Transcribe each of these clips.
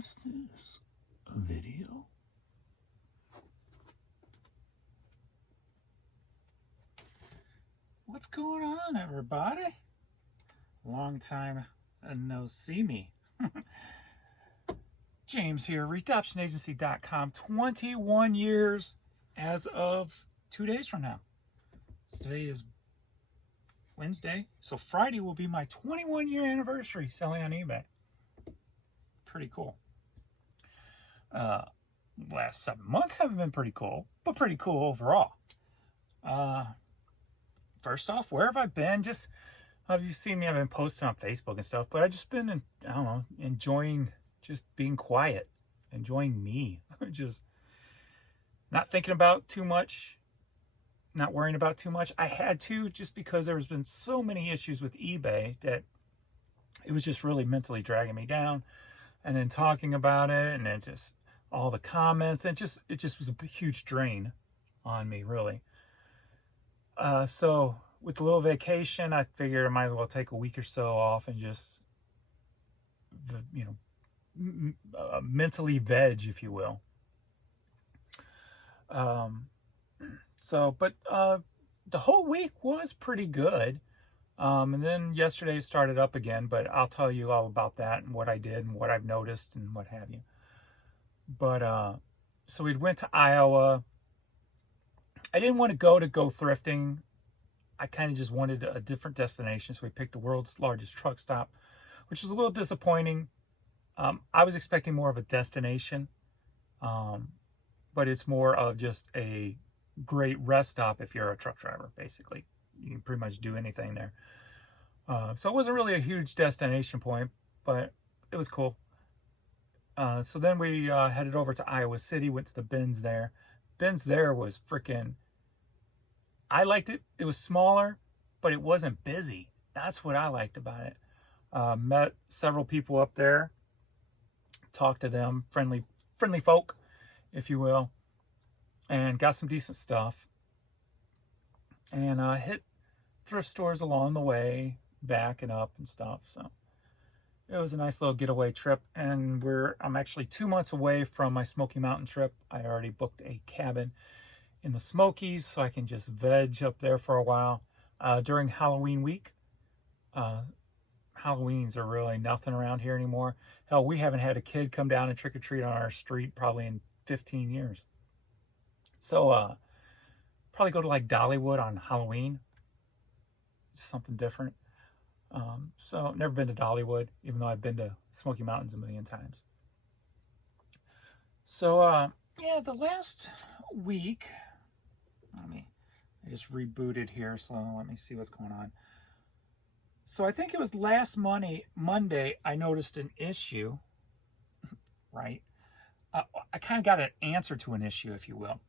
What's this? A video? What's going on, everybody? Long time no see me. James here, redoptionagency.com. 21 years as of 2 days from now. Today is Wednesday, so Friday will be my 21-year anniversary selling on eBay. Pretty cool. Last 7 months haven't been pretty cool, but pretty cool overall. First off, where have I been? Just, have you seen me? I've been posting on Facebook and stuff, but I've just been, I don't know, enjoying just being quiet, enjoying me, just not thinking about too much, not worrying about too much. I had to, just because there's been so many issues with eBay that it was just really mentally dragging me down. And then talking about it, and then just all the comments, and it just was a huge drain on me, really. So with the little vacation, I figured I might as well take a week or so off and just, mentally veg, if you will. But the whole week was pretty good. And then yesterday started up again, but I'll tell you all about that and what I did and what I've noticed and what have you. But so we went to Iowa. I didn't want to go thrifting. I kind of just wanted a different destination, so we picked the world's largest truck stop, which was a little disappointing. I was expecting more of a destination, but it's more of just a great rest stop if you're a truck driver, basically. You can pretty much do anything there. So it wasn't really a huge destination point, but it was cool. So then we headed over to Iowa City, went to the bins there. Bins there was freaking, I liked it. It was smaller, but it wasn't busy. That's what I liked about it. Met several people up there, talked to them, friendly folk, if you will, and got some decent stuff. And hit thrift stores along the way, back and up and stuff. So it was a nice little getaway trip. And I'm actually 2 months away from my Smoky Mountain trip. I already booked a cabin in the Smokies, so I can just veg up there for a while during Halloween week. Halloweens are really nothing around here anymore. Hell, we haven't had a kid come down and trick-or-treat on our street probably in 15 years. So probably go to like Dollywood on Halloween. Something different. So never been to Dollywood, even though I've been to Smoky Mountains a million times. So yeah, the last week, I just rebooted here, so let me see what's going on. So I think it was last Monday, I noticed an issue, right? I kind of got an answer to an issue, if you will.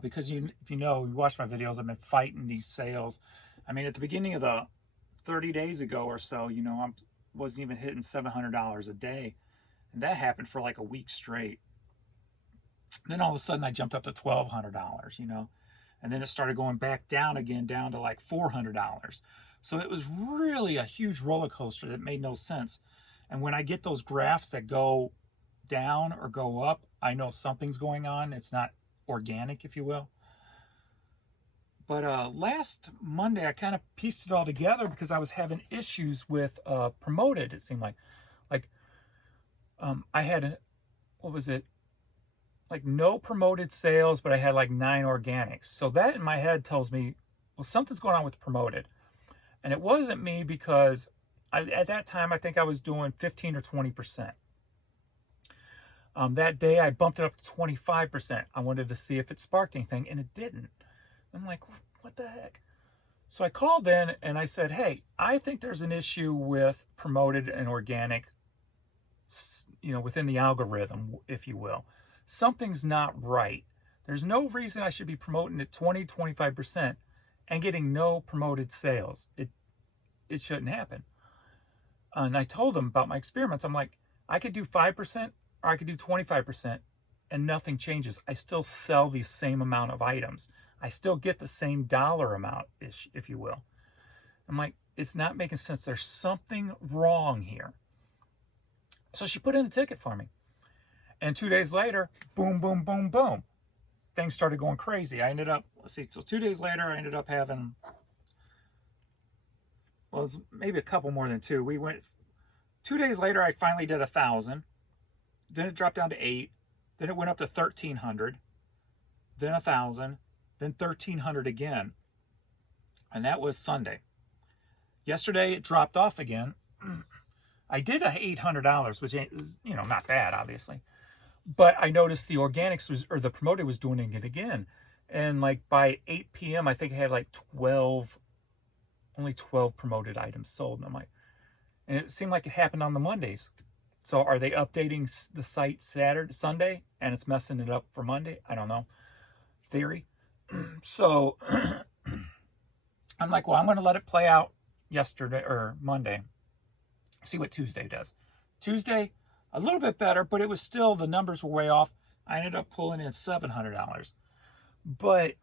Because if you watch my videos, I've been fighting these sales. I mean, at the beginning of the 30 days ago or so, I wasn't even hitting $700 a day. And that happened for like a week straight. Then all of a sudden I jumped up to $1,200, and then it started going back down again, down to like $400. So it was really a huge roller coaster that made no sense. And when I get those graphs that go down or go up, I know something's going on. It's not organic, if you will. But last Monday, I kind of pieced it all together because I was having issues with promoted, it seemed like. I had, what was it? Like no promoted sales, but I had like 9 organics. So that in my head tells me, well, something's going on with promoted. And it wasn't me because at that time, I think I was doing 15 or 20%. That day, I bumped it up to 25%. I wanted to see if it sparked anything, and it didn't. I'm like, what the heck? So I called in and I said, hey, I think there's an issue with promoted and organic, within the algorithm, if you will. Something's not right. There's no reason I should be promoting at 20, 25% and getting no promoted sales. It shouldn't happen. And I told them about my experiments. I'm like, I could do 5% or I could do 25% and nothing changes. I still sell the same amount of items. I still get the same dollar amount, if you will. I'm like, it's not making sense. There's something wrong here. So she put in a ticket for me. And 2 days later, boom, boom, boom, boom. Things started going crazy. I ended up, let's see, so 2 days later, I ended up having, well, it was maybe a couple more than two. 2 days later, I finally did 1,000. Then it dropped down to 8. Then it went up to 1,300. Then 1,000. Then 1,300 again. And that was Sunday. Yesterday, it dropped off again. I did $800, which is, not bad, obviously. But I noticed the organics the promoted was doing it again. And like by 8 p.m., I think I had like only 12 promoted items sold. And and it seemed like it happened on the Mondays. So are they updating the site Sunday, and it's messing it up for Monday? I don't know. Theory. So I'm like, well, I'm going to let it play out yesterday or Monday. See what Tuesday does. Tuesday, a little bit better, but it was still, the numbers were way off. I ended up pulling in $700. But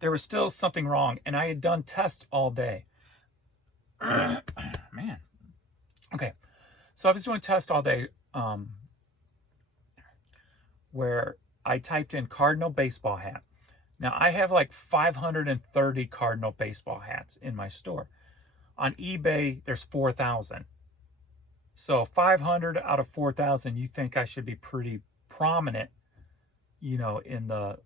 there was still something wrong, and I had done tests all day. Man. Okay. So I was doing tests all day where I typed in Cardinal baseball hat. Now, I have like 530 Cardinal baseball hats in my store. On eBay, there's 4,000. So 500 out of 4,000, you think I should be pretty prominent, in the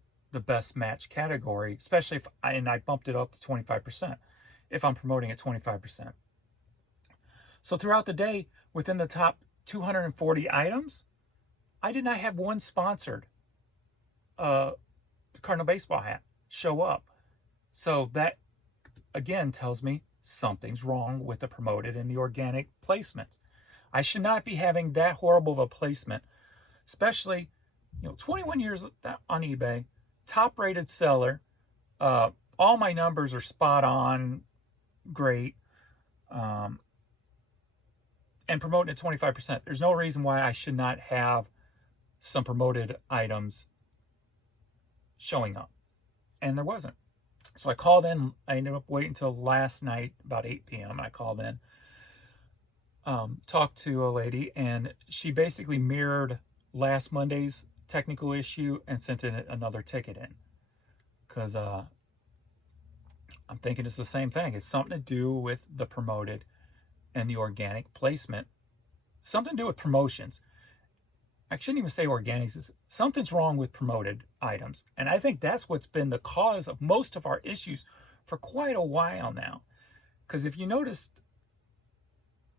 best match category, especially if I bumped it up to 25% if I'm promoting at 25%. So throughout the day, within the top 240 items, I did not have one sponsored Cardinal baseball hat show up. So that, again, tells me something's wrong with the promoted and the organic placements. I should not be having that horrible of a placement, especially, 21 years on eBay, top rated seller. All my numbers are spot on, great. And promoting at 25%. There's no reason why I should not have some promoted items showing up. And there wasn't. So I called in. I ended up waiting until last night, about 8 p.m. I called in, talked to a lady, and she basically mirrored last Monday's technical issue and sent in another ticket in. Because I'm thinking it's the same thing. It's something to do with the promoted and the organic placement. Something to do with promotions. I shouldn't even say organics. Something's wrong with promoted items. And I think that's what's been the cause of most of our issues for quite a while now. Because if you noticed,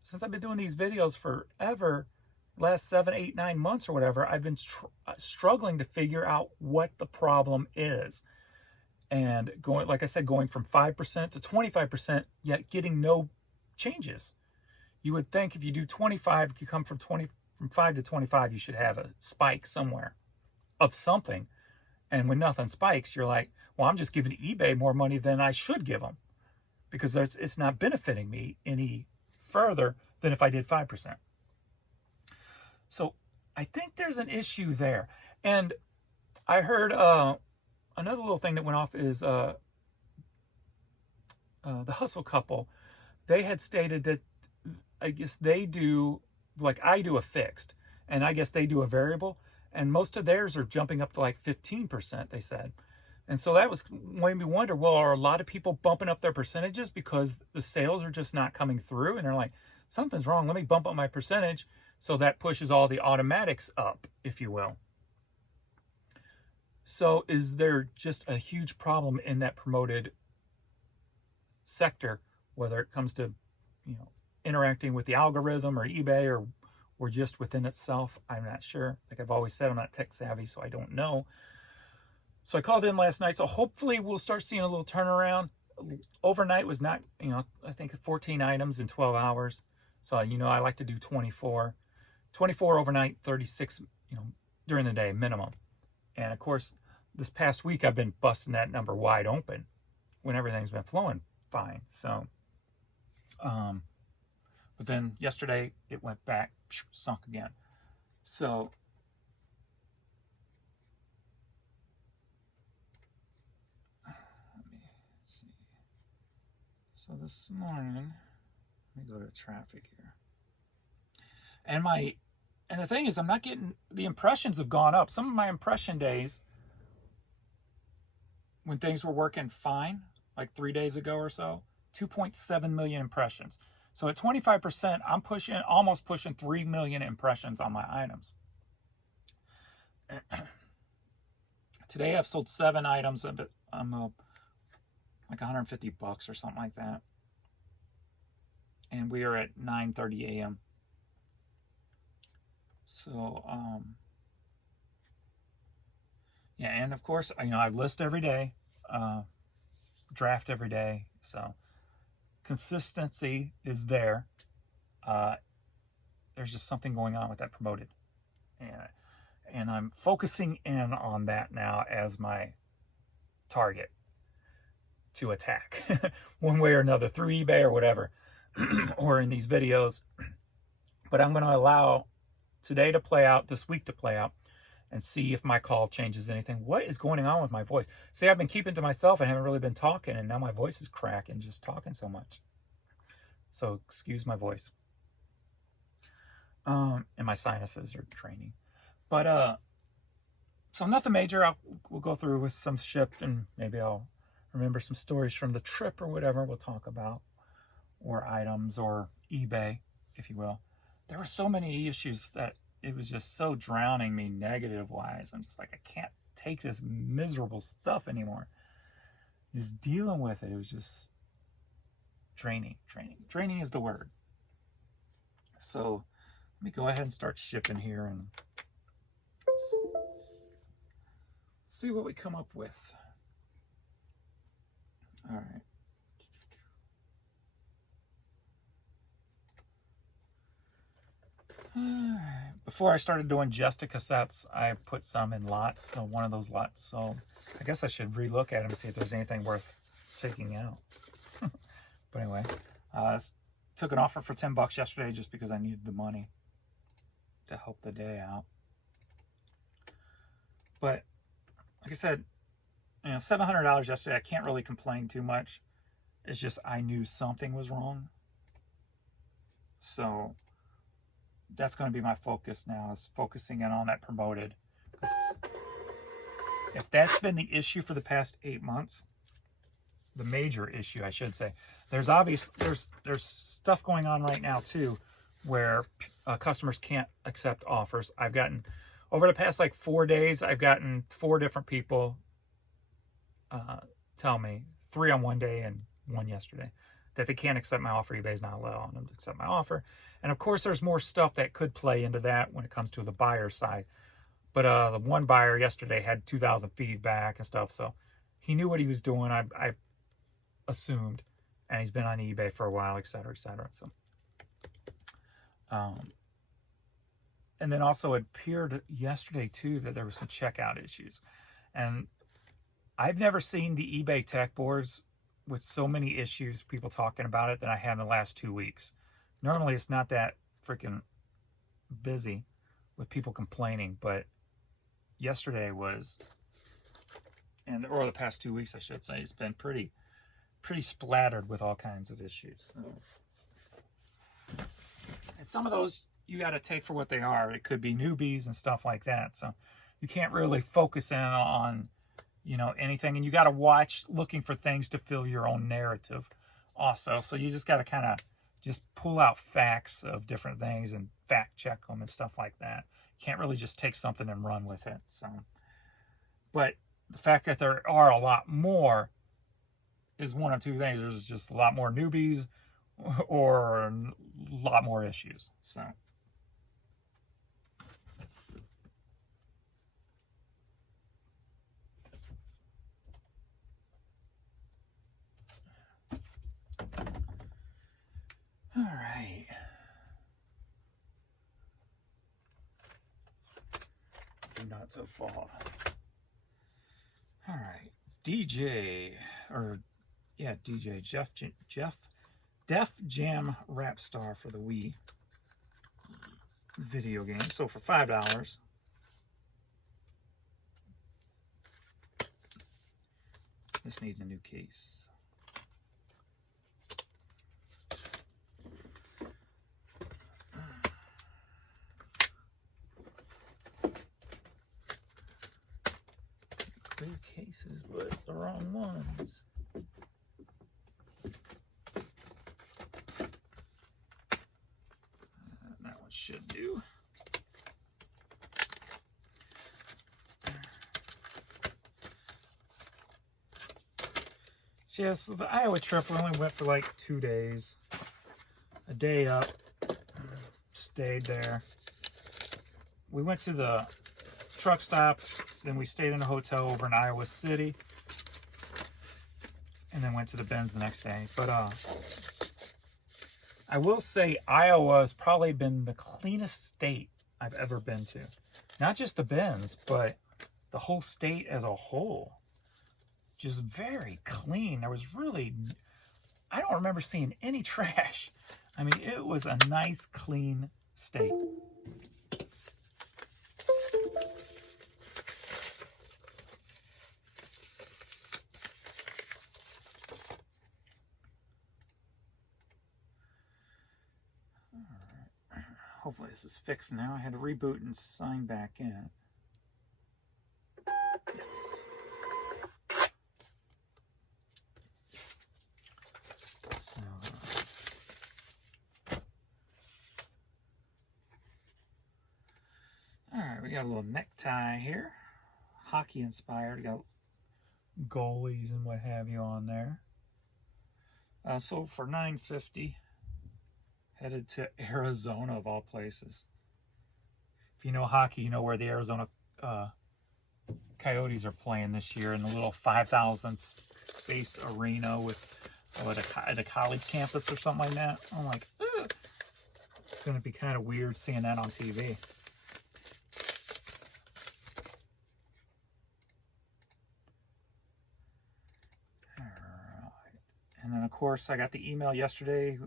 since I've been doing these videos forever, last 7, 8, 9 months or whatever, I've been struggling to figure out what the problem is. And going, like I said, going from 5% to 25%, yet getting no changes. You would think if you do 25, if you come from 5 to 25, you should have a spike somewhere of something. And when nothing spikes, you're like, well, I'm just giving eBay more money than I should give them because it's not benefiting me any further than if I did 5%. So I think there's an issue there. And I heard another little thing that went off is the Hustle couple. They had stated that I guess they do, like I do a fixed, and I guess they do a variable, and most of theirs are jumping up to like 15%, they said. And so that was made me wonder, well, are a lot of people bumping up their percentages because the sales are just not coming through? And they're like, something's wrong. Let me bump up my percentage. So that pushes all the automatics up, if you will. So is there just a huge problem in that promoted sector, whether it comes to, interacting with the algorithm or eBay or just within itself? I'm not sure. Like I've always said, I'm not tech savvy, so I don't know. So I called in last night. So hopefully we'll start seeing a little turnaround. Overnight was not, I think 14 items in 12 hours. So, I like to do 24 overnight, 36, during the day minimum. And of course, this past week I've been busting that number wide open when everything's been flowing fine. So, but then yesterday it went back, sunk again. So let me see. So this morning, let me go to traffic here. And the thing is, I'm not getting, the impressions have gone up. Some of my impression days, when things were working fine, like 3 days ago or so, 2.7 million impressions. So at 25%, I'm almost pushing 3 million impressions on my items. Today I've sold 7 items, but I'm like $150 or something like that. And we are at 9:30 a.m. So, yeah, and of course, I list every day, draft every day. So consistency is there. There's just something going on with that promoted. And I'm focusing in on that now as my target to attack one way or another through eBay or whatever, or in these videos. But I'm going to allow today to play out, this week to play out, and see if my call changes anything. What is going on with my voice? See, I've been keeping to myself and haven't really been talking, and now my voice is cracking just talking so much. So excuse my voice. And my sinuses are draining. But so nothing major. We'll go through with some shipped, and maybe I'll remember some stories from the trip or whatever we'll talk about, or items, or eBay, if you will. There were so many issues that it was just so drowning me negative wise. I'm just like, I can't take this miserable stuff anymore. Just dealing with it. It was just draining. Draining is the word. So let me go ahead and start shipping here and see what we come up with. All right. Before I started doing just the cassettes, I put some in lots. So one of those lots. So I guess I should relook at them and see if there's anything worth taking out. But anyway, took an offer for $10 yesterday just because I needed the money to help the day out. But like I said, $700 yesterday. I can't really complain too much. It's just I knew something was wrong. So that's going to be my focus now, is focusing in on that promoted. If that's been the issue for the past 8 months, the major issue, I should say, there's stuff going on right now too, where customers can't accept offers. I've gotten, over the past like 4 days, I've gotten 4 different people tell me, 3 on one day and 1 yesterday, that they can't accept my offer. eBay's not allowing them to accept my offer. And of course, there's more stuff that could play into that when it comes to the buyer side. But the one buyer yesterday had 2,000 feedback and stuff, so he knew what he was doing, I assumed, and he's been on eBay for a while, etc., etc. So, and then also it appeared yesterday too that there were some checkout issues, and I've never seen the eBay tech boards with so many issues, people talking about it, than I have in the last 2 weeks. Normally it's not that freaking busy with people complaining, but yesterday was, or the past 2 weeks I should say, it's been pretty splattered with all kinds of issues. So, and some of those you got to take for what they are. It could be newbies and stuff like that. So you can't really focus in on anything, and you got to watch looking for things to fill your own narrative also. So you just got to kind of just pull out facts of different things and fact check them and stuff like that. You can't really just take something and run with it. So, but the fact that there are a lot more is one of two things. There's just a lot more newbies or a lot more issues. So, all right. Not so far. All right. DJ Def Jam Rap Star for the Wii video game. So for $5. This needs a new case. cases, but the wrong ones. That one should do. So yeah, so the Iowa trip, we only went for like 2 days. A day up, stayed there. We went to the truck stop, then we stayed in a hotel over in Iowa City, and then went to the bins the next day. But I will say Iowa has probably been the cleanest state I've ever been to. Not just the bins, but the whole state as a whole. Just very clean. There was really, I don't remember seeing any trash. I mean, it was a nice, clean state. Hopefully this is fixed now. I had to reboot and sign back in. Yes. So, all right, we got a little necktie here. Hockey inspired. Got goalies and what have you on there. Sold for $9.50. Headed to Arizona, of all places. If you know hockey, you know where the Arizona Coyotes are playing this year in the little 5,000 space arena with at a college campus or something like that. I'm like, ugh. It's going to be kind of weird seeing that on TV. And then, of course, I got the email yesterday,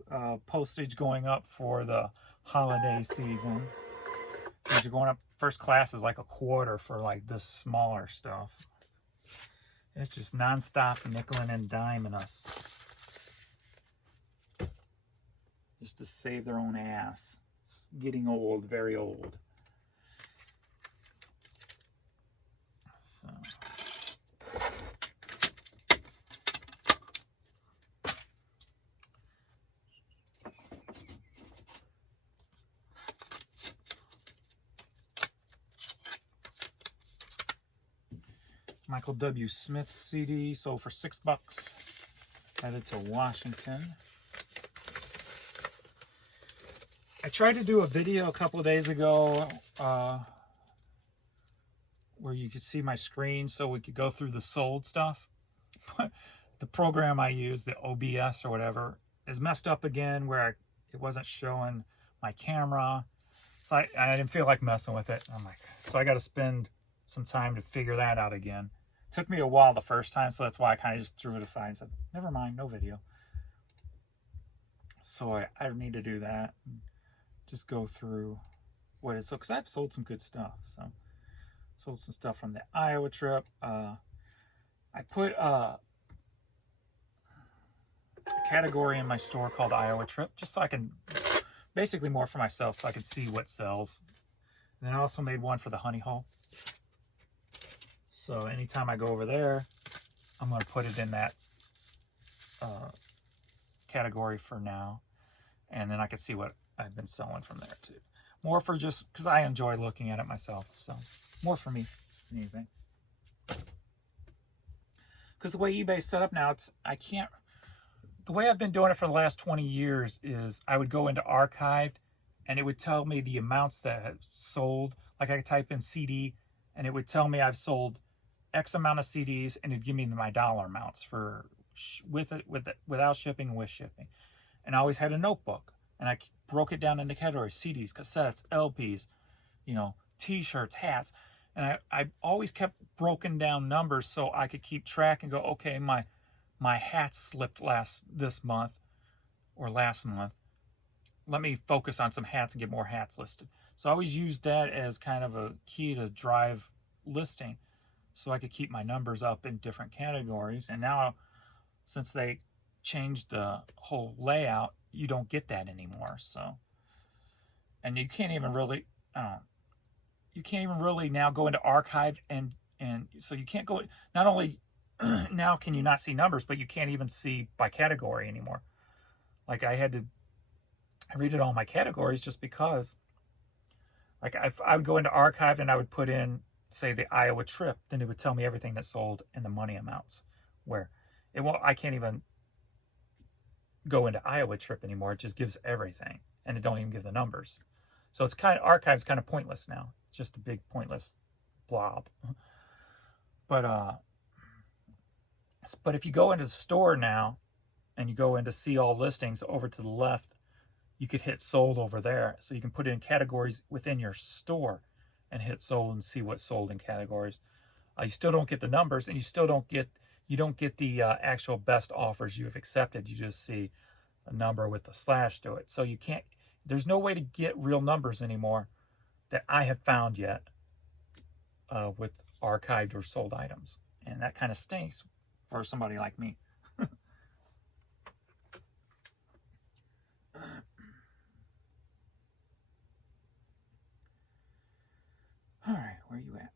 postage going up for the holiday season. These are going up, first class is like a quarter for like this smaller stuff. It's just nonstop nickeling and diming us. Just to save their own ass. It's getting old, very old. So... Michael W. Smith CD sold for $6. Headed to Washington. I tried to do a video a couple of days ago where you could see my screen so we could go through the sold stuff. But the program I use, the OBS or whatever, is messed up again where it wasn't showing my camera. So I didn't feel like messing with it. I'm like, so I got to spend some time to figure that out again. Took me a while the first time, so that's why I kind of just threw it aside and said, never mind, no video. So I need to do that. Just go through what it is. So, because I've sold some good stuff. So, sold some stuff from the Iowa trip. I put a category in my store called Iowa trip, just so I can, basically more for myself, so I can see what sells. And then I also made one for the honey hole. So anytime I go over there, I'm going to put it in that category for now. And then I can see what I've been selling from there too. More for just because I enjoy looking at it myself. So more for me than anything. Because the way eBay's set up now, the way I've been doing it for the last 20 years is I would go into archived and it would tell me the amounts that have sold. Like I could type in CD and it would tell me I've sold X amount of CDs, and it'd give me my dollar amounts for without shipping and with shipping. And I always had a notebook, and I broke it down into categories: CDs, cassettes, LPs, T-shirts, hats. And I always kept broken down numbers so I could keep track and go, okay, my hats slipped this month or last month. Let me focus on some hats and get more hats listed. So I always used that as kind of a key to drive listing, so I could keep my numbers up in different categories. And now, since they changed the whole layout, you don't get that anymore. So, and you can't even really now go into archive and And so you can't go, not only now can you not see numbers, but you can't even see by category anymore. Like I redid all my categories just because, like I would go into archived and I would put in, say, the Iowa trip, then it would tell me everything that sold and the money amounts. Where it won't, I can't even go into Iowa trip anymore. It just gives everything, and it don't even give the numbers. So it's kind of, archive's kind of pointless now. It's just a big pointless blob. But if you go into the store now and you go into see all listings, over to the left, you could hit sold over there. So you can put in categories within your store and hit sold and see what's sold in categories. You still don't get the numbers, and you still don't get the actual best offers you have accepted. You just see a number with a slash to it. So you can't, there's no way to get real numbers anymore that I have found yet with archived or sold items. And that kind of stinks for somebody like me. All right, where are you at?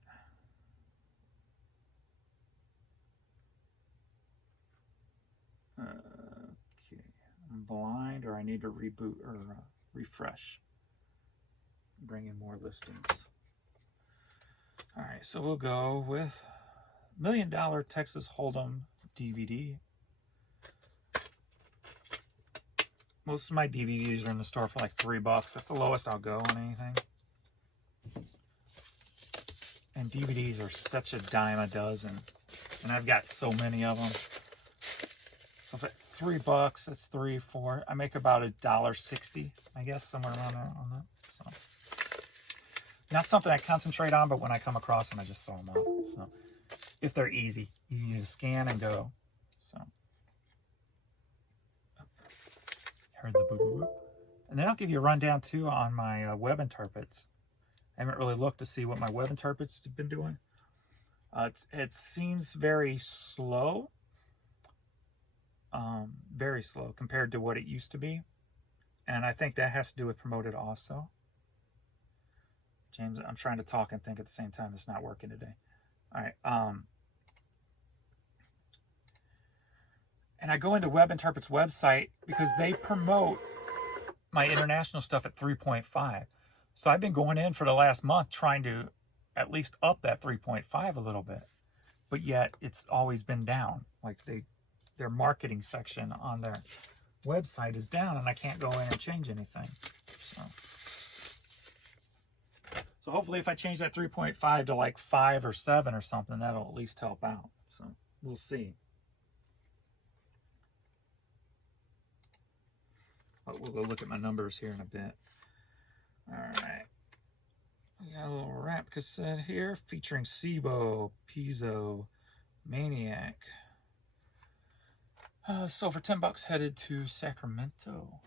Okay, I'm blind, or I need to reboot or refresh. Bring in more listings. All right, so we'll go with $1 Million Texas Hold'em DVD. Most of my DVDs are in the store for like $3. That's the lowest I'll go on anything. And DVDs are such a dime a dozen, and I've got so many of them. So if at $3, that's 3, 4. I make about $1.60, I guess, somewhere around there on that. So not something I concentrate on, but when I come across them, I just throw them out. So if they're easy to scan and go. So heard the boo boo boo. And then I'll give you a rundown too on my web interprets. I haven't really looked to see what my web interprets have been doing. It seems very slow compared to what it used to be. And I think that has to do with Promoted also. James, I'm trying to talk and think at the same time. It's not working today. All right. And I go into Web Interpret's website because they promote my international stuff at 3.5. So I've been going in for the last month trying to at least up that 3.5 a little bit. But yet it's always been down. Like their marketing section on their website is down, and I can't go in and change anything. So hopefully if I change that 3.5 to like 5 or 7 or something, that'll at least help out. So we'll see. But we'll go look at my numbers here in a bit. All right. We got a little rap cassette here featuring SIBO, Piezo, Maniac. So for $10 headed to Sacramento.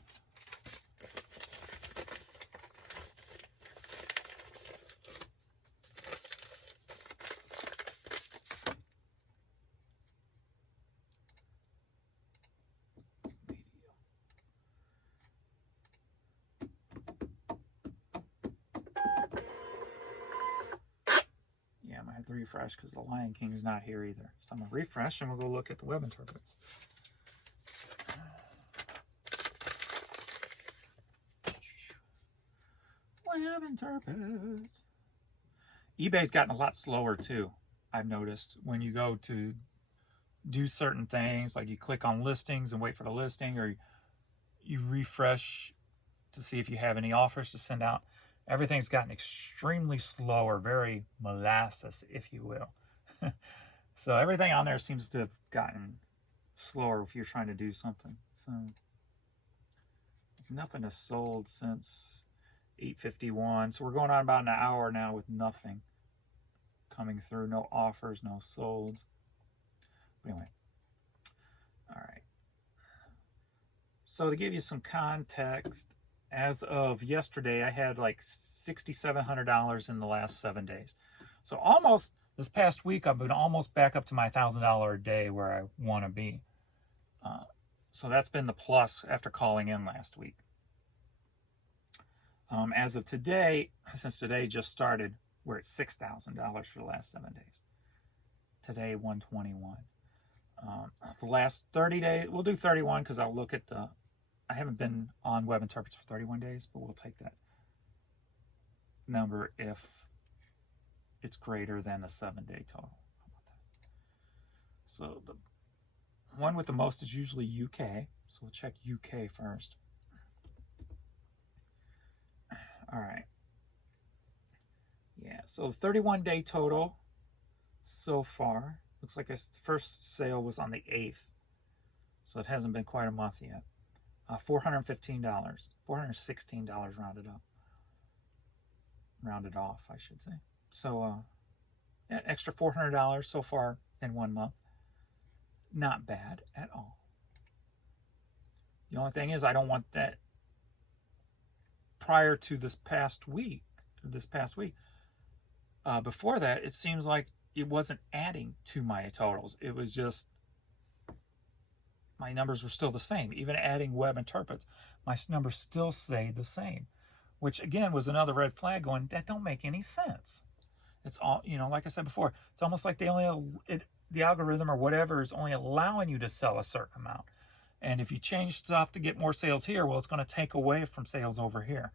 Yeah, I have to refresh because the Lion King is not here either. So I'm going to refresh and we'll go look at the web interprets. Web interprets. eBay's gotten a lot slower too, I've noticed. When you go to do certain things, like you click on listings and wait for the listing, or you refresh to see if you have any offers to send out, everything's gotten extremely slower, very molasses, if you will. So everything on there seems to have gotten slower if you're trying to do something. So nothing has sold since 8:51. So we're going on about an hour now with nothing coming through. No offers, no solds. But anyway. All right. So to give you some context, as of yesterday, I had like $6,700 in the last 7 days. So almost this past week, I've been almost back up to my $1,000 a day where I want to be. So that's been the plus after calling in last week. As of today, since today just started, we're at $6,000 for the last 7 days. Today, 121. The last 30 days, we'll do 31 because I'll look at the, I haven't been on Web Interprets for 31 days, but we'll take that number if it's greater than the 7-day total. How about that? So the one with the most is usually UK. So we'll check UK first. All right. Yeah, so 31-day total so far. Looks like the first sale was on the 8th. So it hasn't been quite a month yet. $415. $416 rounded up. Rounded off, I should say. So yeah, extra $400 so far in 1 month. Not bad at all. The only thing is I don't want that prior to this past week. Before that, it seems like it wasn't adding to my totals. It was just, my numbers were still the same. Even adding Web Interprets, my numbers still stay the same. Which again was another red flag going, that don't make any sense. It's all, you know, like I said before, it's almost like they only, the algorithm or whatever is only allowing you to sell a certain amount. And if you change stuff to get more sales here, well, it's going to take away from sales over here.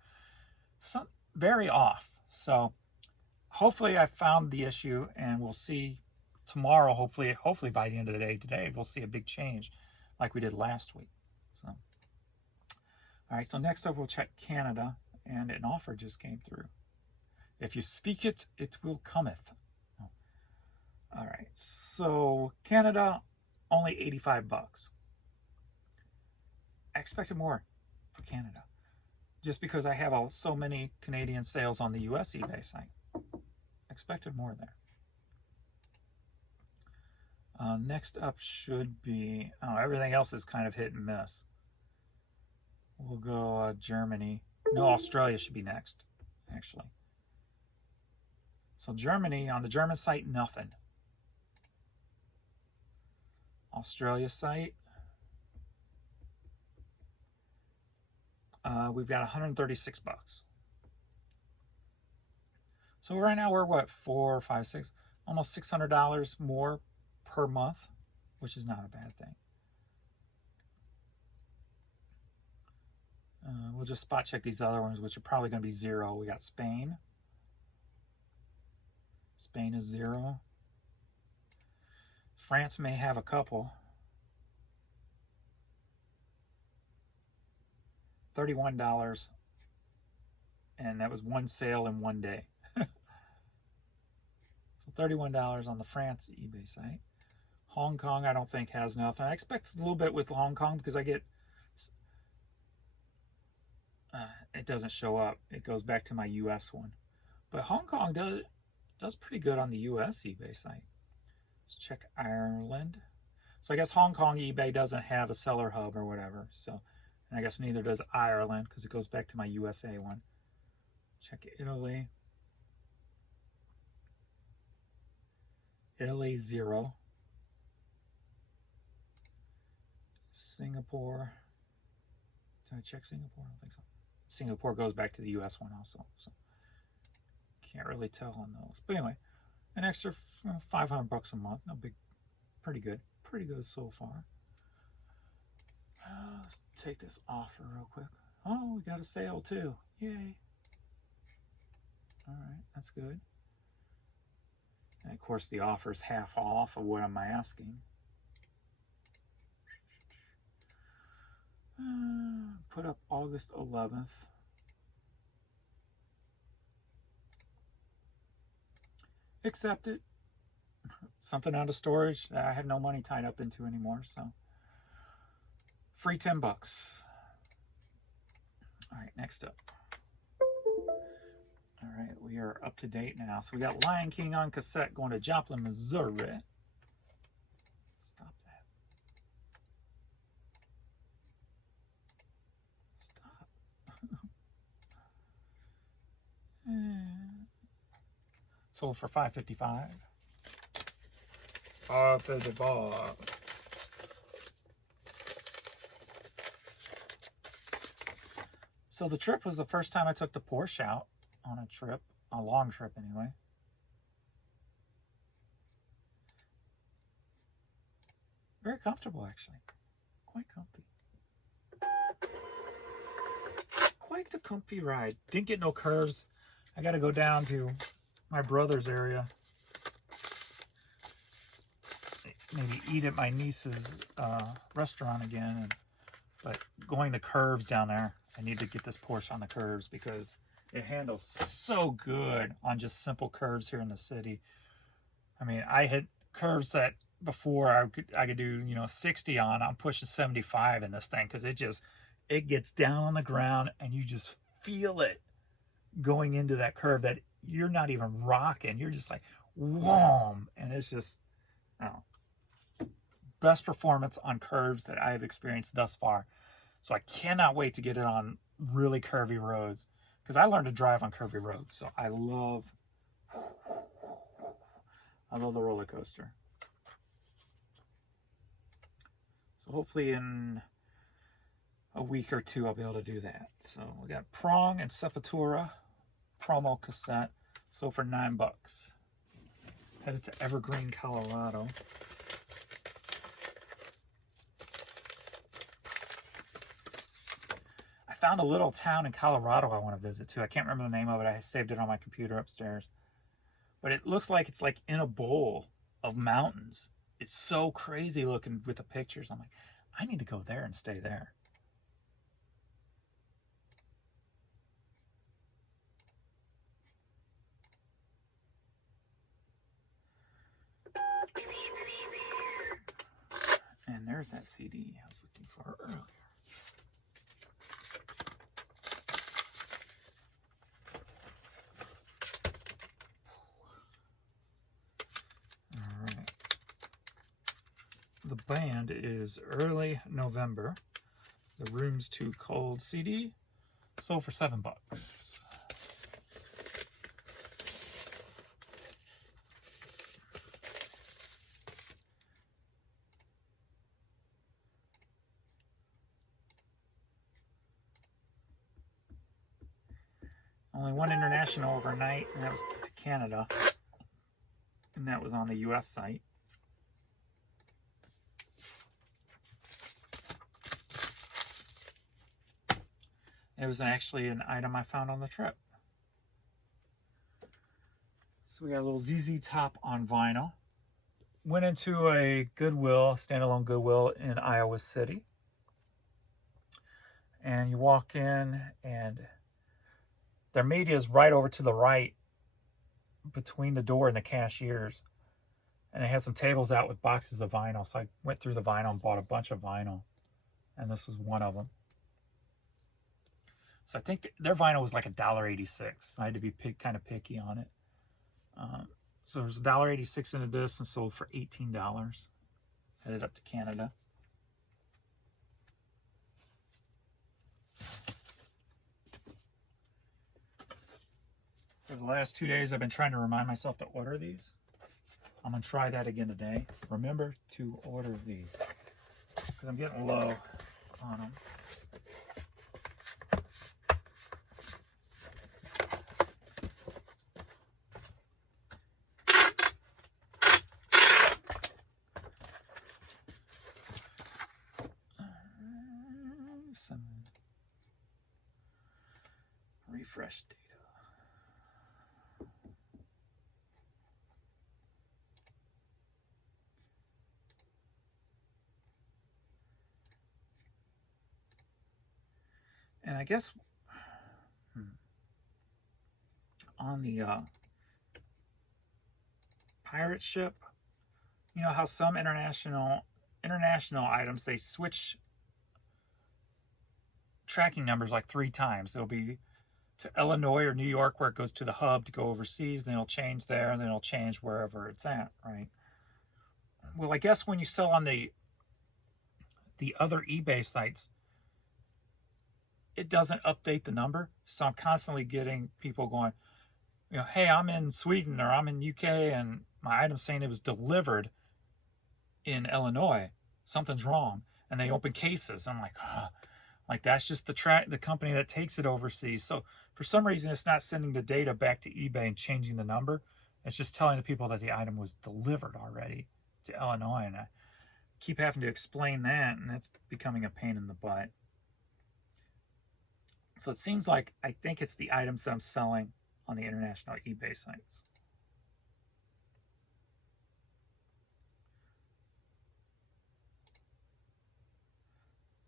So, very off. So hopefully I found the issue, and we'll see tomorrow, hopefully by the end of the day today, we'll see a big change like we did last week. So, all right, so next up we'll check Canada, and an offer just came through. If you speak it, it will cometh. All right, so Canada, only $85. I expected more for Canada, just because I have so many Canadian sales on the US eBay site. I expected more there. Next up should be, everything else is kind of hit and miss. We'll go Germany. No, Australia should be next, actually. So Germany, on the German site, nothing. Australia site, we've got $136. So right now we're what, 4, 5, 6, almost $600 more per month, which is not a bad thing. We'll just spot check these other ones, which are probably going to be 0. We got Spain. Spain is 0. France may have a couple. $31. And that was one sale in 1 day. So $31 on the France eBay site. Hong Kong, I don't think has nothing. I expect a little bit with Hong Kong because I get... it doesn't show up. It goes back to my US one. But Hong Kong does pretty good on the US eBay site. Let's check Ireland. So I guess Hong Kong eBay doesn't have a seller hub or whatever. So, and I guess neither does Ireland because it goes back to my USA one. Check Italy. Italy 0. Singapore. Did I check Singapore? I don't think so. Singapore goes back to the US one also. So can't really tell on those. But anyway, an extra $500 a month. No big, pretty good. Pretty good so far. Let's take this offer real quick. Oh, we got a sale too. Yay. All right, that's good. And of course the offer is half off of what I'm asking. Put up August 11th. Accept it. Something out of storage that I have no money tied up into anymore, so free $10. All right, next up. All right, we are up to date now. So we got Lion King on cassette going to Joplin, Missouri. Stop that. Stop. Sold for $5.55. $5.55. So the trip was the first time I took the Porsche out on a trip, a long trip anyway. Very comfortable, actually. Quite comfy. Quite a comfy ride. Didn't get no curves. I got to go down to my brother's area. Maybe eat at my niece's restaurant again. But going to curves down there, I need to get this Porsche on the curves because it handles so good on just simple curves here in the city. I mean, I hit curves that before I could do, 60 on. I'm pushing 75 in this thing because it gets down on the ground and you just feel it going into that curve that you're not even rocking. You're just like, whoa, and it's just, best performance on curves that I have experienced thus far. So I cannot wait to get it on really curvy roads because I learned to drive on curvy roads. So I love the roller coaster. So hopefully in a week or two I'll be able to do that. So we got Prong and Sepultura promo cassette. So for $9. Headed to Evergreen, Colorado. I found a little town in Colorado I want to visit too. I can't remember the name of it. I saved it on my computer upstairs. But it looks like it's like in a bowl of mountains. It's so crazy looking with the pictures. I'm like, I need to go there and stay there. And there's that CD I was looking for earlier. The band is Early November. The Room's Too Cold CD. Sold for $7. Only one international overnight, and that was to Canada. And that was on the US site. It was actually an item I found on the trip. So we got a little ZZ Top on vinyl. Went into a Goodwill, standalone Goodwill in Iowa City. And you walk in and their media is right over to the right between the door and the cashiers. And they had some tables out with boxes of vinyl. So I went through the vinyl and bought a bunch of vinyl. And this was one of them. So I think their vinyl was like $1.86. I had to be kind of picky on it. So there's $1.86 into this and sold for $18. Headed up to Canada. For the last 2 days, I've been trying to remind myself to order these. I'm going to try that again today. Remember to order these because I'm getting low on them. Some refresh data. And I guess on the pirate ship, you know how some international items, they switch tracking numbers like 3 times. It'll be to Illinois or New York where it goes to the hub to go overseas, then it'll change there, and then it'll change wherever it's at, right? Well, I guess when you sell on the other eBay sites, it doesn't update the number. So I'm constantly getting people going, hey, I'm in Sweden or I'm in UK and my item's saying it was delivered in Illinois. Something's wrong. And they open cases. I'm like, like that's just the company that takes it overseas. So for some reason, it's not sending the data back to eBay and changing the number. It's just telling the people that the item was delivered already to Illinois. And keep having to explain that, and that's becoming a pain in the butt. So it seems like I think it's the items that I'm selling on the international eBay sites.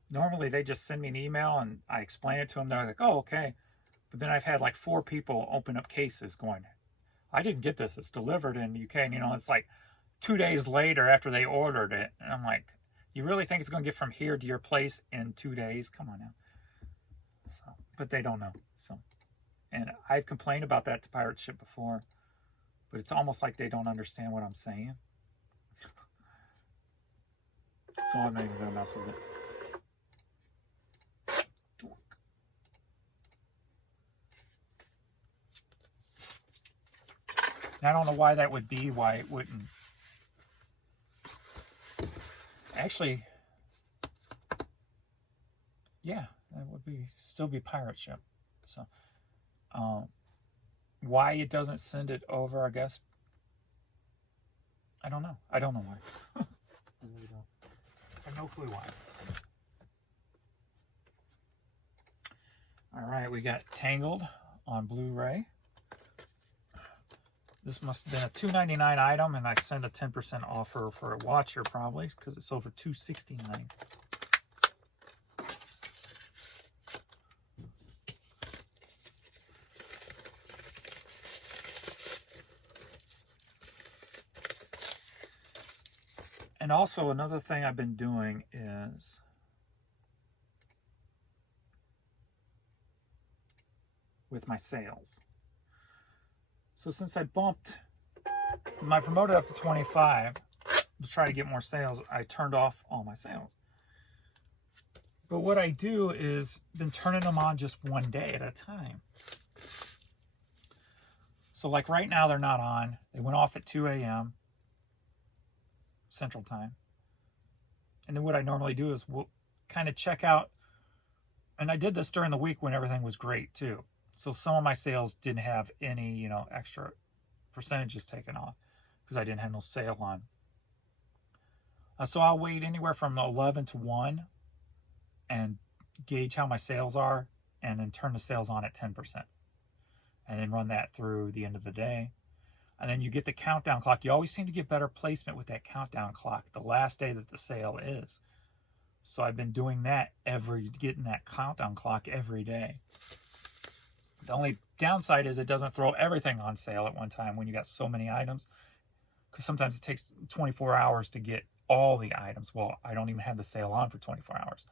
Normally they just send me an email and I explain it to them. They're like, oh, okay. But then I've had like 4 people open up cases going, I didn't get this. It's delivered in the UK. And, you know, it's like 2 days later after they ordered it. And I'm like, you really think it's going to get from here to your place in 2 days? Come on now. So, but they don't know. So, and I've complained about that to Pirate Ship before, but it's almost like they don't understand what I'm saying. So I'm not even going to mess with it. And I don't know why that would be, why it wouldn't. Actually, yeah, that would be still be Pirate Ship. So, why it doesn't send it over, I guess. I don't know. I don't know why. I really don't. I have no clue why. All right, we got Tangled on Blu-ray. This must have been a $2.99 item, and I sent a 10% offer for a watcher probably because it sold for $2.69. And also another thing I've been doing is with my sales. So since I bumped my promoted up to 25 to try to get more sales, I turned off all my sales. But what I do is been turning them on just one day at a time. So like right now they're not on. They went off at 2 a.m. Central Time. And then what I normally do is we'll kind of check out, and I did this during the week when everything was great too. So some of my sales didn't have any, you know, extra percentages taken off because I didn't have no sale on. So I'll wait anywhere from 11 to 1 and gauge how my sales are and then turn the sales on at 10%. And then run that through the end of the day. And then you get the countdown clock. You always seem to get better placement with that countdown clock the last day that the sale is. So I've been doing that getting that countdown clock every day. The only downside is it doesn't throw everything on sale at one time when you got so many items, because sometimes it takes 24 hours to get all the items. Well, I don't even have the sale on for 24 hours.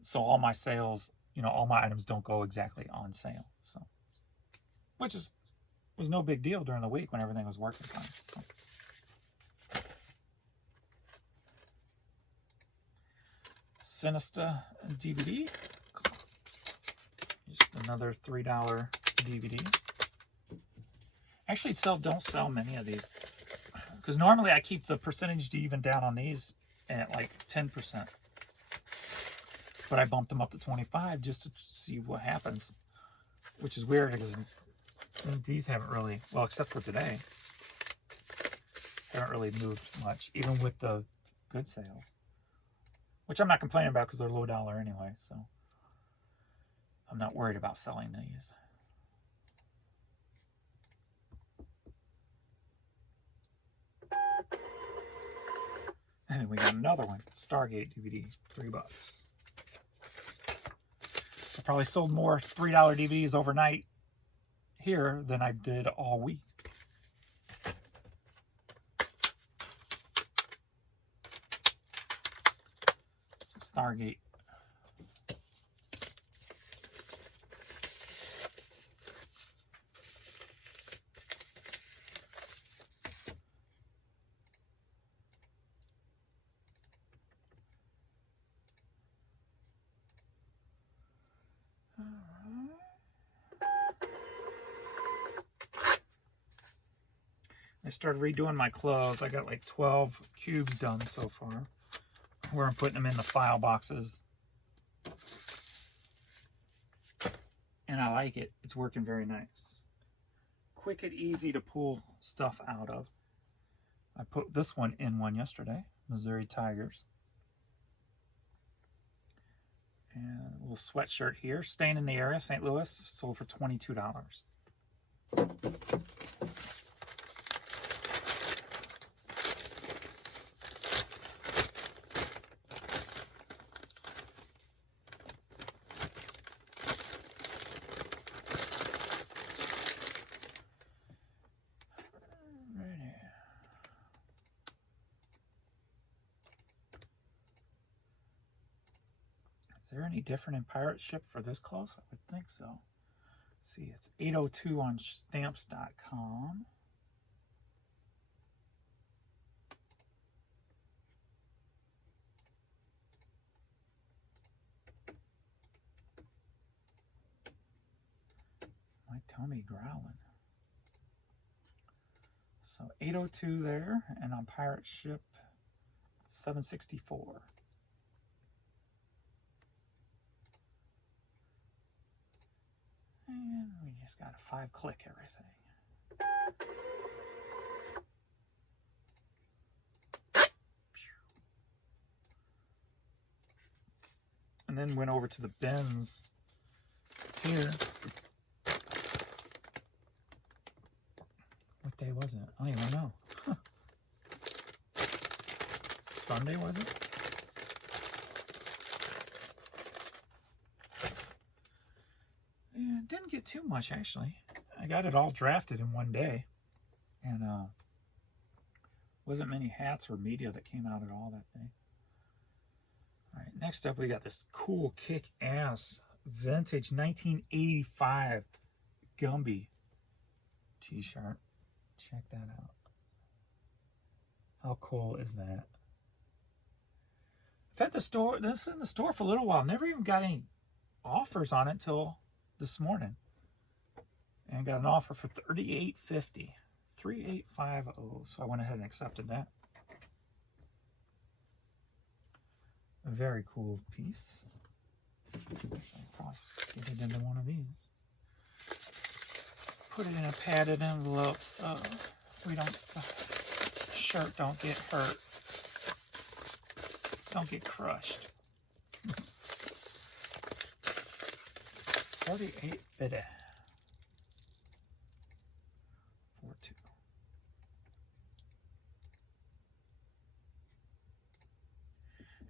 So all my sales, you know, all my items don't go exactly on sale. So, which was no big deal during the week when everything was working fine. So. Sinister DVD. Just another $3 DVD. Actually, don't sell many of these, because normally I keep the percentage to even down on these at like 10%. But I bumped them up to 25 just to see what happens, which is weird because these haven't really, well, except for today, haven't really moved much, even with the good sales, which I'm not complaining about because they're low dollar anyway, so I'm not worried about selling these. And then we got another one, Stargate DVD, $3. I probably sold more $3 DVDs overnight here than I did all week. So Stargate. I started redoing my clothes. I got like 12 cubes done so far, where I'm putting them in the file boxes. And I like it. It's working very nice. Quick and easy to pull stuff out of. I put this one in one yesterday. Missouri Tigers. And a little sweatshirt here, staying in the area, St. Louis, sold for $22. Is there any different in pirate ship for this close? I would think so. Let's see, it's 802 on stamps.com. My tummy growling. So 802 there, and on pirate ship 764. And we just got to 5-click everything. And then went over to the bins here. What day was it? I don't even know. Sunday, was it? Yeah, didn't get too much, actually. I got it all drafted in one day. And wasn't many hats or media that came out at all that day. All right, next up we got this cool kick-ass vintage 1985 Gumby t-shirt. Check that out. How cool is that? I've had this in the store for a little while. Never even got any offers on it until this morning. And got an offer for $38.50. $38.50. So I went ahead and accepted that. A very cool piece. I'll just get it into one of these. Put it in a padded envelope so we don't, the shirt don't get hurt. Don't get crushed. $38.50. 42.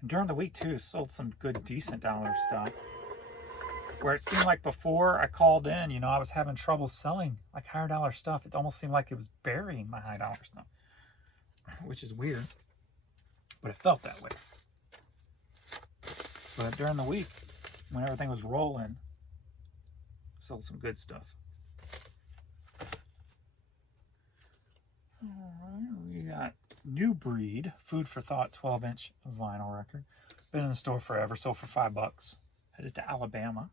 And during the week too, sold some good, decent dollar stuff. Where it seemed like before I called in, you know, I was having trouble selling like higher dollar stuff. It almost seemed like it was burying my high dollar stuff, which is weird, but it felt that way. But during the week, when everything was rolling, sold some good stuff. All right, we got New Breed, Food for Thought 12-inch vinyl record. Been in the store forever, sold for $5. Headed to Alabama.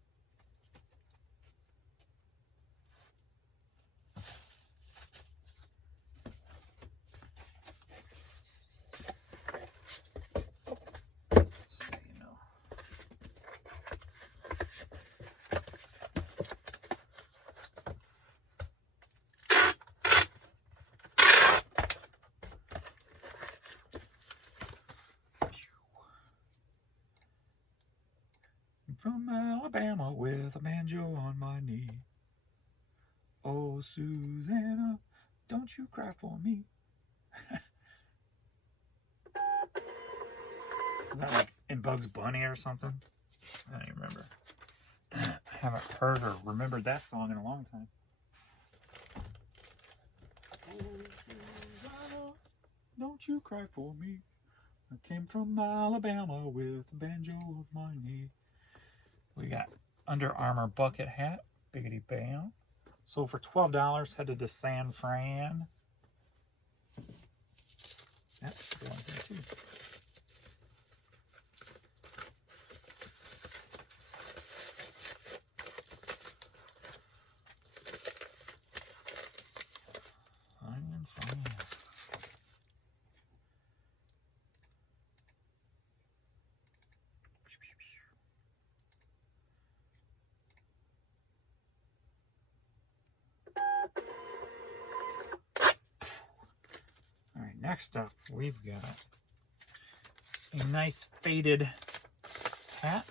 From Alabama with a banjo on my knee. Oh, Susanna, don't you cry for me. Is that like in Bugs Bunny or something? I don't even remember. I haven't heard or remembered that song in a long time. Oh, Susanna, don't you cry for me. I came from Alabama with a banjo on my knee. We got Under Armour bucket hat, biggity bam. Sold for $12, headed to San Fran. That should go on here too. Onion Fran. Next up, we've got a nice faded hat.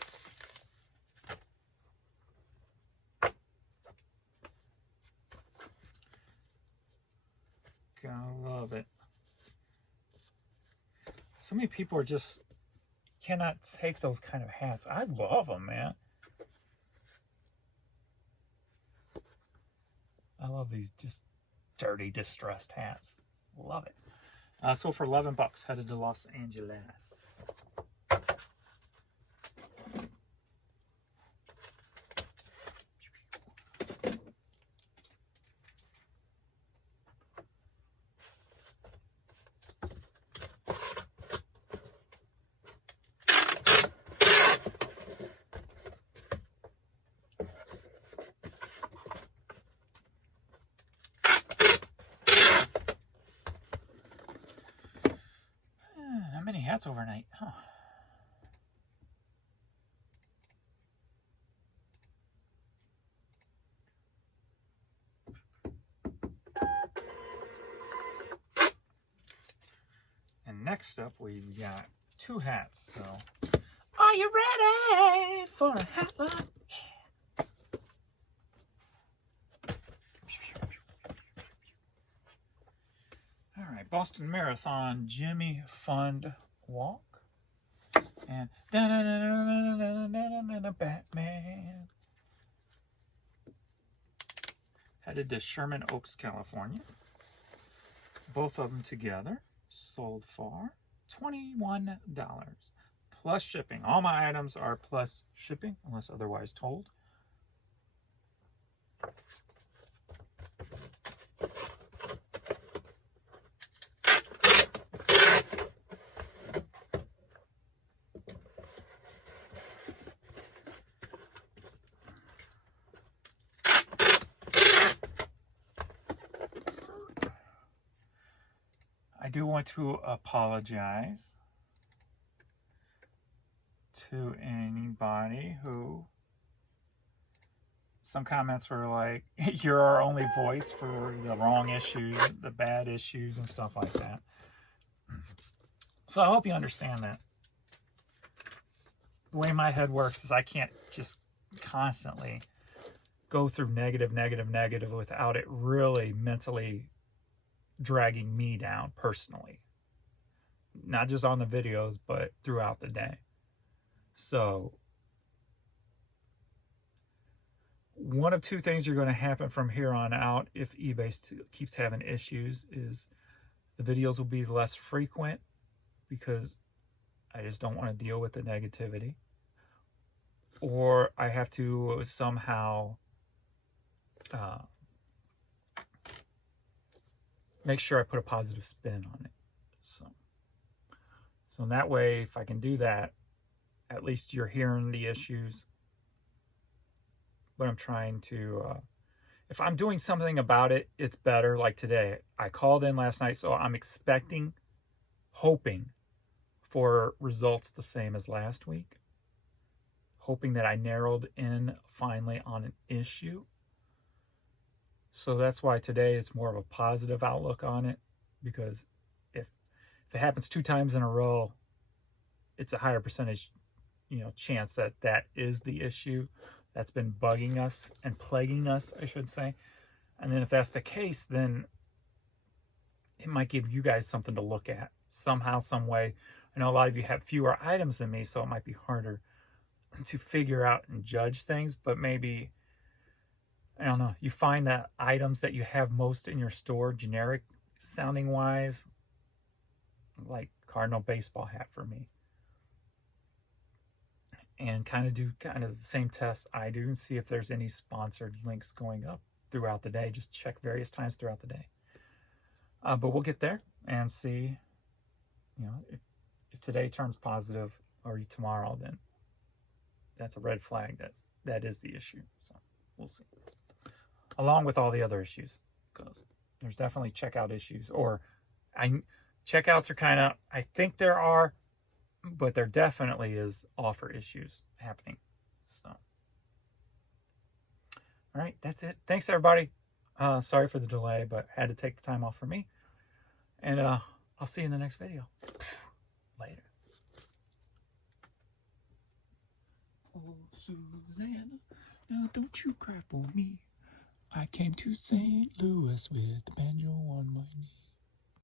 Gotta love it. So many people are just cannot take those kind of hats. I love them, man. I love these just dirty, distressed hats. Love it. So for $11, headed to Los Angeles. Not many hats overnight, huh? And next up, we've got 2 hats. So, are you ready for a hat lock? Yeah. All right, Boston Marathon Jimmy Fund Walk. And Batman. Headed to Sherman Oaks, California. Both of them together sold for $21 plus shipping. All my items are plus shipping unless otherwise told. I do want to apologize to anybody who, some comments were like, you're our only voice for the wrong issues, the bad issues and stuff like that. So I hope you understand that. The way my head works is I can't just constantly go through negative without it really mentally dragging me down personally, not just on the videos but throughout the day. So one of 2 things are going to happen from here on out if eBay keeps having issues is the videos will be less frequent because I just don't want to deal with the negativity, or I have to somehow make sure I put a positive spin on it. So in that way, if I can do that, at least you're hearing the issues. But I'm trying to, if I'm doing something about it, it's better. Like today, I called in last night, so I'm expecting, hoping for results the same as last week. Hoping that I narrowed in finally on an issue. So that's why today it's more of a positive outlook on it, because if it happens 2 times in a row, it's a higher percentage, chance that that is the issue that's been bugging us and plaguing us, I should say. And then if that's the case, then it might give you guys something to look at somehow, some way. I know a lot of you have fewer items than me, so it might be harder to figure out and judge things, but maybe, I don't know, you find that items that you have most in your store, generic sounding wise, like Cardinal baseball hat for me, and do the same tests I do and see if there's any sponsored links going up throughout the day. Just check various times throughout the day. But we'll get there and see, if today turns positive or tomorrow, then that's a red flag that is the issue. So we'll see. Along with all the other issues, because there's definitely checkout issues, or checkouts are I think there are, but there definitely is offer issues happening. So, all right, that's it. Thanks everybody. Sorry for the delay, but had to take the time off for me. And I'll see you in the next video. Later. Susanna, now don't you cry for me. I came to St. Louis with the banjo on my knee.